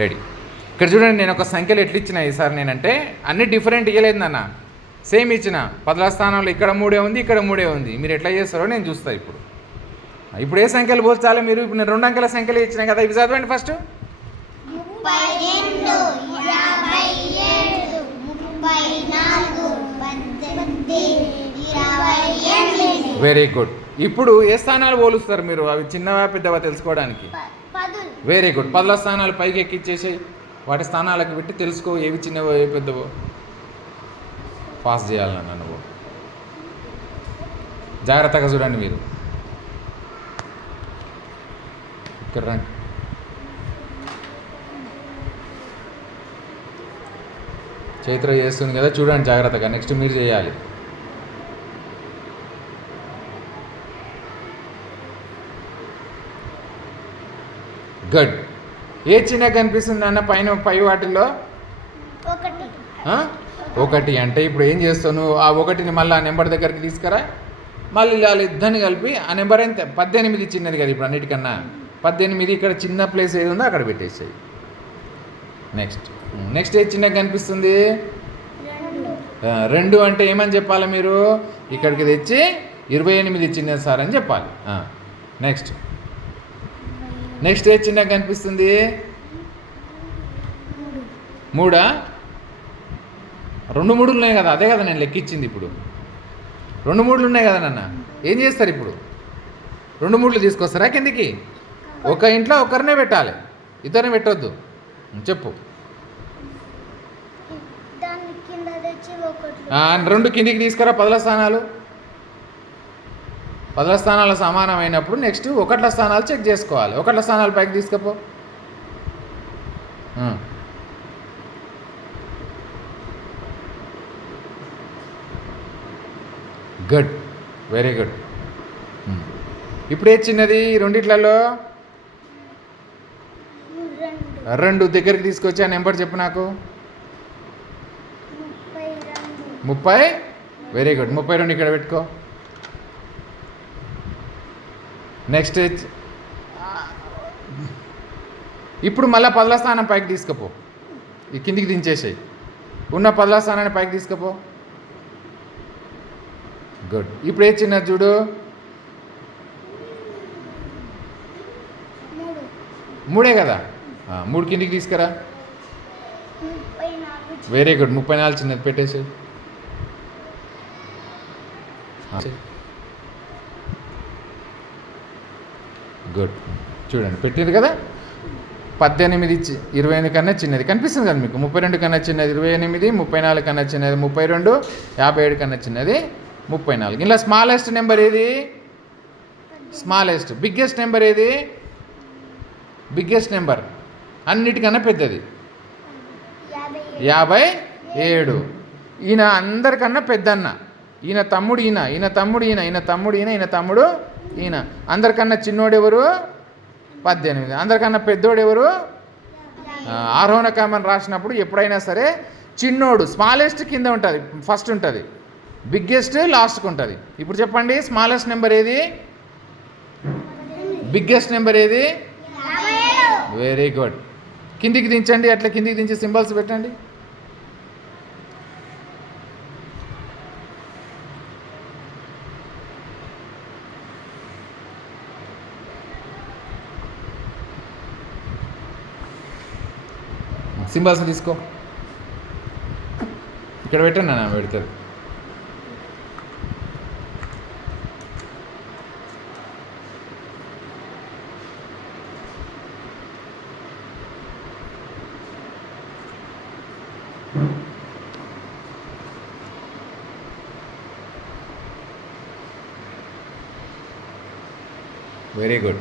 Ready. ఇక్కడ చూడండి నేను ఒక సంఖ్యలు ఎట్లా ఇచ్చిన ఈసారి నేనంటే అన్ని డిఫరెంట్ ఇవ్వలేదు నాన్న. సేమ్ ఇచ్చిన. పదల స్థానంలో ఇక్కడ మూడే ఉంది ఇక్కడ మూడే ఉంది. మీరు ఎట్లా చేస్తారో నేను చూస్తా ఇప్పుడు. ఇప్పుడు ఏ సంఖ్యలు పోల్చాలి మీరు? ఇప్పుడు నేను రెండు అంకెల సంఖ్యలు ఇచ్చిన కదా ఇవి చదవండి ఫస్ట్ వెరీ గుడ్ ఇప్పుడు ఏ స్థానాలు పోలుస్తారు మీరు? అవి చిన్నవా పెద్దవా తెలుసుకోవడానికి? వెరీ గుడ్ పదల స్థానాలు పైకి ఎక్కిచ్చేసి వాటి స్థానాలకు పెట్టి తెలుసుకో ఏవి చిన్నవో ఏవి పెద్దవో. పాస్ చేయాలన్న నువ్వు. జాగ్రత్తగా చూడండి మీరు. ఇక్కడ రండి. చైత్ర చేస్తుంది కదా చూడండి జాగ్రత్తగా. నెక్స్ట్ మీరు చేయాలి. గుడ్ ఏ చిన్న కనిపిస్తుంది అన్న పైన పై వాటిల్లో? ఒకటి. అంటే ఇప్పుడు ఏం చేస్తావు నువ్వు? ఆ ఒకటిని మళ్ళీ ఆ నెంబర్ దగ్గరికి తీసుకురా. మళ్ళీ వాళ్ళు ఇద్దరిని కలిపి ఆ నెంబర్ ఎంత? పద్దెనిమిది చిన్నది కదా ఇప్పుడు అన్నిటికన్నా. పద్దెనిమిది ఇక్కడ చిన్న ప్లేస్ ఏది ఉందో అక్కడ పెట్టేసాయి. నెక్స్ట్ నెక్స్ట్ ఏది చిన్నగా కనిపిస్తుంది? రెండు. అంటే ఏమని చెప్పాలి మీరు? ఇక్కడికి తెచ్చి ఇరవై ఎనిమిది చిన్నది సార్ అని చెప్పాలి. నెక్స్ట్ నెక్స్ట్ ఏది చిన్నగా కనిపిస్తుంది? మూడు? రెండు మూడులు ఉన్నాయి కదా అదే కదా నేను లెక్కించింది ఇప్పుడు. రెండు మూడులు ఉన్నాయి కదా నాన్న? ఏం చేస్తారు ఇప్పుడు? రెండు మూడులు తీసుకొస్తారా కిందికి? ఒక ఇంట్లో ఒకరినే పెట్టాలి. ఇద్దరిని పెట్టొద్దు. చెప్పు. రెండు కిందికి తీసుకురా పదల స్థానాలు పదల స్థానాలు సమానమైనప్పుడు నెక్స్ట్ ఒకట్ల స్థానాలు చెక్ చేసుకోవాలి. ఒకట్ల స్థానాలు పైకి తీసుకపో. Good very good. ఇప్పుడు ఏ చిన్నది? రెండిట్లలో? రెండు దగ్గరికి తీసుకొచ్చి? ఆ నెంబర్ చెప్పు నాకు. ముప్పై వెరీ గుడ్ ముప్పై రెండు ఇక్కడ పెట్టుకో. నెక్స్ట్ ఇప్పుడు మళ్ళీ పదల స్థానం పైకి తీసుకపో. ఈ కిందికి దించేసాయి. ఉన్న పదల స్థానాన్ని పైకి తీసుకపో. గుడ్ ఇప్పుడు ఏ చిన్న చూడు? మూడు కదా? మూడు కిందికి తీసుకురా. వెరీ గుడ్ ముప్పై నాలుగు చిన్నది పెట్టేసి గుడ్. చూడండి పెట్టింది కదా? పద్దెనిమిది ఇరవై ఎనిమిది కన్నా చిన్నది. కనిపిస్తుంది కదా మీకు? ముప్పై రెండు కన్నా చిన్నది ఇరవై ఎనిమిది ముప్పై నాలుగు కన్నా చిన్నది ముప్పై రెండు యాభై ఏడు కన్నా చిన్నది ముప్పై నాలుగు. ఇలా స్మాలెస్ట్ నెంబర్ ఏది? స్మాలెస్ట్ బిగ్గెస్ట్ నెంబర్ ఏది? బిగ్గెస్ట్ నెంబర్ అన్నిటికన్నా పెద్దది. యాభై యాభై ఏడు. ఈయన అందరికన్నా పెద్దన్న. ఈయన తమ్ముడు ఈయన ఈయన తమ్ముడు ఈయన ఈయన తమ్ముడు ఈయన ఈయన తమ్ముడు ఈయన. అందరికన్నా చిన్నోడు ఎవరు? పద్దెనిమిది. అందరికన్నా పెద్దోడు ఎవరు? ఆరోహణ కామన్ రాసినప్పుడు ఎప్పుడైనా సరే చిన్నోడు స్మాలెస్ట్ కింద ఉంటుంది ఫస్ట్ ఉంటుంది. బిగ్గెస్ట్ లాస్ట్కి ఉంటుంది. ఇప్పుడు చెప్పండి స్మాలెస్ట్ నెంబర్ ఏది? బిగ్గెస్ట్ నెంబర్ ఏది? వెరీ గుడ్ కిందికి దించండి అట్లా కిందికి దించి సింబల్స్ పెట్టండి. సింబల్స్ తీసుకో. ఇక్కడ పెట్టండి నా పెడతారు. Very good